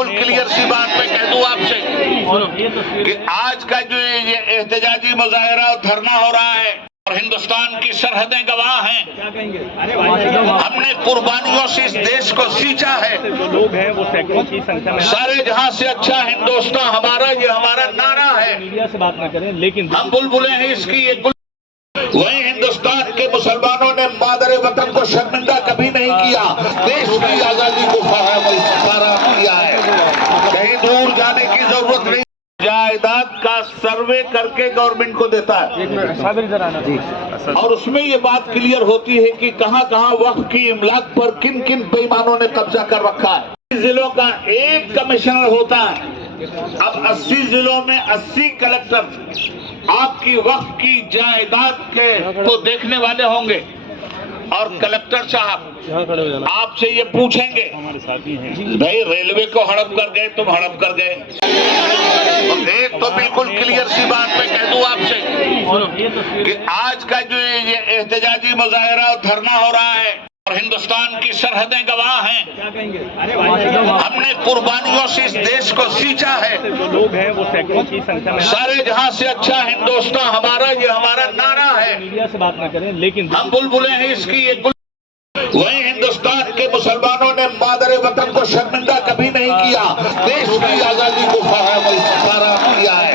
बिल्कुल क्लियर सी बात मैं कह दूं आपसे कि आज का जो ये एहतजाजी मुजाहरा और धरना हो रहा है और हिंदुस्तान की सरहदें गवाह हैं, हमने कुर्बानियों से इस देश को सींचा है। लोग हैं वो सैकड़ों की संख्या में। सारे जहां से अच्छा हिंदुस्तान हमारा, ये हमारा नारा है। मीडिया से बात न करें, लेकिन हम बुलबुलें हैं इसकी एक। वहीं हिंदुस्तान के मुसलमानों ने मादर वतन को शर्मिंदा कभी नहीं किया। देश की आजादी को फराहम किया है। कहीं दूर जाने की जरूरत नहीं। जायदाद का सर्वे करके गवर्नमेंट को देता है और उसमें ये बात क्लियर होती है कि कहां कहां वक्फ की इमलाक पर किन किन बेईमानों ने कब्जा कर रखा है। जिलों का एक कमिश्नर होता है। अब 80 जिलों में 80 कलेक्टर आपकी वक्फ की जायदाद के को देखने वाले होंगे और कलेक्टर साहब आपसे ये पूछेंगे, भाई रेलवे को हड़प कर गए, तुम हड़प कर गए। एक तो बिल्कुल क्लियर सी बात मैं कह दूं आपसे कि आज का जो ये एहतजाजी मुजाहरा और धरना हो रहा है और हिंदुस्तान की सरहदें गवाह हैं, हमने कुर्बानियों से इस देश को सींचा है। लोग हैं वो सैकड़ों की संख्या में। सारे जहां से अच्छा हिंदुस्तान हमारा, ये हमारा नारा है। मीडिया से बात न करें, लेकिन हम बुलबुलें हैं इसकी एक। वहीं हिंदुस्तान के मुसलमानों ने मादर वतन को शर्मिंदा कभी नहीं किया। देश की आजादी को फराहम किया है।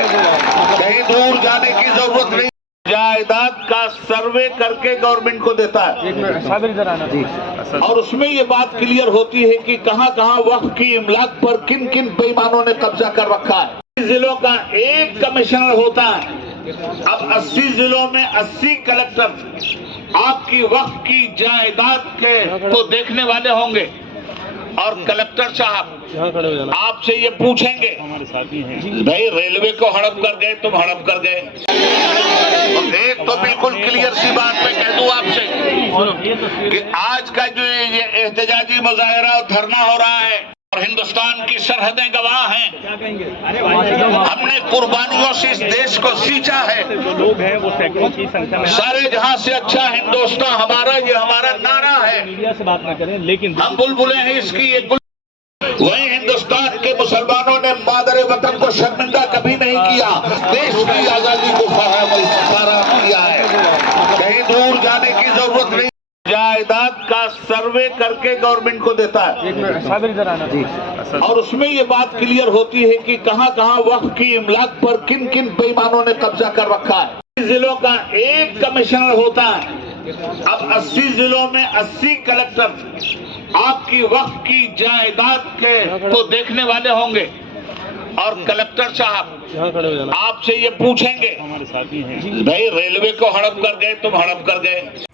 कहीं दूर जाने की जरूरत नहीं। जायदाद का सर्वे करके गवर्नमेंट को देता है और उसमें ये बात क्लियर होती है कि कहां कहां वक्फ की इमलाक पर किन किन बेईमानों ने कब्जा कर रखा है। जिलों का एक कमिश्नर होता है। अब 80 जिलों में 80 कलेक्टर आपकी वक्फ की जायदाद के को देखने वाले होंगे और कलेक्टर साहब आपसे ये पूछेंगे, भाई रेलवे को हड़प कर गए, तुम हड़प कर गए। एक तो बिल्कुल क्लियर सी बात मैं कह दूं आपसे कि आज का जो ये एहतजाजी मुजाहरा और धरना हो रहा है और हिंदुस्तान की सरहदें गवाह हैं, हमने कुर्बानियों से इस देश को सींचा है। लोग हैं वो सैकड़ों की संख्या में। सारे जहां से अच्छा हिंदुस्तान हमारा, ये हमारा नारा है। मीडिया से बात न करें, लेकिन हम बुलबुलें हैं इसकी एक। वहीं हिंदुस्तान के मुसलमानों ने मादर वतन को शर्मिंदा कभी नहीं किया। देश की आजादी को फराहम किया है। कहीं दूर जाने की जरूरत नहीं। जायदाद का सर्वे करके गवर्नमेंट को देता है और उसमें ये बात क्लियर होती है कि कहां कहां वक्फ की इमलाक पर किन किन बेईमानों ने कब्जा कर रखा है। जिलों का एक कमिश्नर होता है। अब 80 जिलों में 80 कलेक्टर आपकी वक्फ की जायदाद के को देखने वाले होंगे और कलेक्टर साहब आपसे ये पूछेंगे, भाई रेलवे को हड़प कर गए, तुम हड़प कर गए।